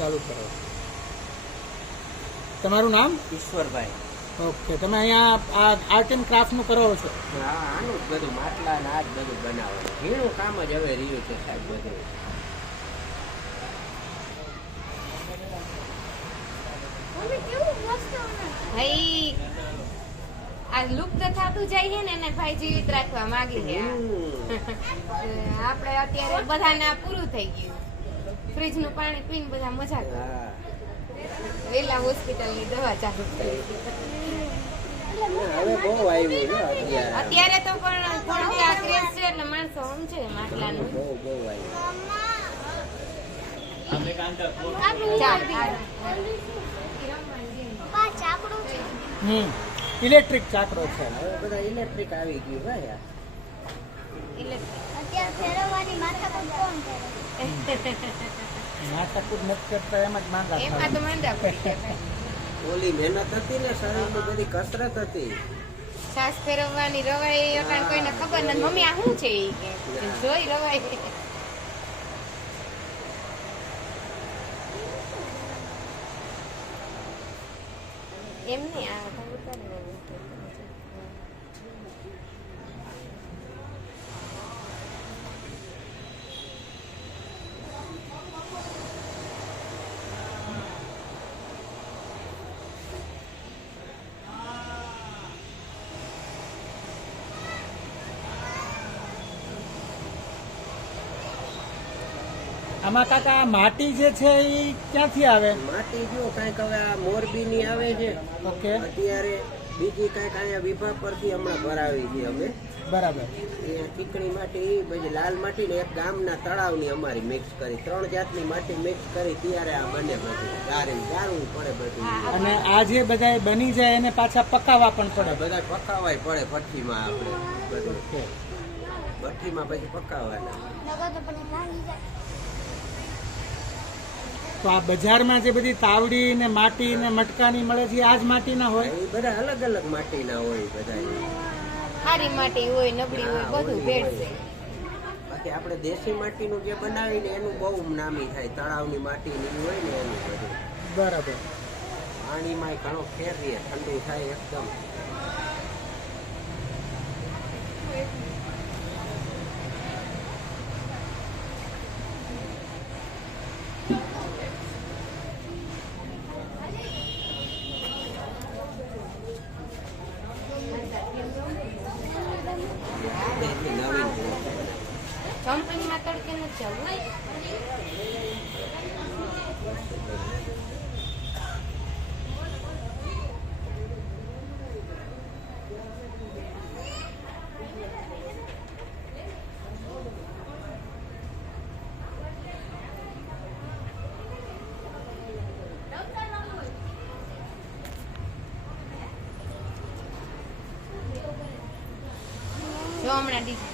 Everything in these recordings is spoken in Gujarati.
ચાલુ કરો. તમારું નામ? ઈશ્વરભાઈ. ઓકે તમે અહીંયા આ આર્ટ એન્ડ ક્રાફ્ટનું કરો છો? હા આનું જ બધું માટલા ને આ જ બધું બનાવવાનું ઘીણું કામ જ હવે રહ્યું છે સાહેબ બધું. ભાઈ આ લુપ્ત થતું જાય છે ને એને ભાઈ જીવિત રાખવા માંગી છે આપણે અત્યારે બધાને પૂરું થઈ ગયું. ફ્રીજનું પાણી પીને બધા મજા કરે. વેલા હોસ્પિટલની દવા ચાલુ અત્યારે. અત્યારે તો પણ થોડુંક આ ક્રેઝ છે એટલે માણસો સમજે માટલાનું. બહુ બહુ આવ્યું. હમ. ઇલેક્ટ્રિક ચાકરો છે. બધા ઇલેક્ટ્રિક આવી ગયું ભાઈ અત્યારે ફેરવવાની માથાકૂટ કોણ કરે? નાટક નથી કરતા એમ જ માંગા એમાં તો માંદા પડી ગયા ઓલી મહેનત હતી ને શરીરની બધી કસરત હતી. સાસ ફેરવવાની રવાઈ અટાણ કોઈને ખબર નથી. મમ્મી આ શું છે એ કે? જોઈ રવાઈ. એમ નહીં આ તો ઉતારી લેવું છે. આમાં કાકા આ માટી જે છે એ ક્યાંથી આવે? માટી જો કાંઈક હવે આ મોરબીની આવે છે. ઓકે. અત્યારે બીજી કાંઈક અહીંયા વિભાગ પરથી હમણાં ભરાવી છે અમે. બરાબર. અહીંયા ચીકણી માટી પછી લાલ માટી ને એક ગામના તળાવની અમારી મિક્સ કરી. ત્રણ જાતની માટી મિક્સ કરી ત્યારે આ બને બધું. ગારે ગારવું પડે બધું. અને આ જે બધા બની જાય એને પાછા પકાવવા પણ પડે. બધા પકાવાય પડે ભઠ્ઠીમાં આપણે બધું. ઓકે. ભઠ્ઠીમાં પછી પકાવવાના તો આ બજારમાં જે બધી તાવડી ને માટી ને મટકાની મળે છે આ જ માટીના હોય? એ બધા અલગ અલગ માટીના હોય બધા સારી માટી હોય નબળી હોય બધું ભેળ છે બાકી આપણે દેશી માટીનું જે બનાવીને એનું બહુ નામી થાય તળાવની માટીની હોય ને એનું બધું. બરાબર. પાણીમાં ઘણો ફેર રહે ઠંડુ થાય એકદમ. તડકે નથી જવું જો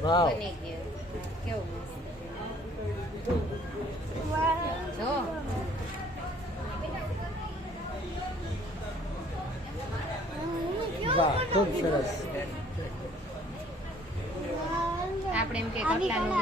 Wow. wow. No. વાહ ખૂબ સરસ. આપણે એમ કે કપડાનું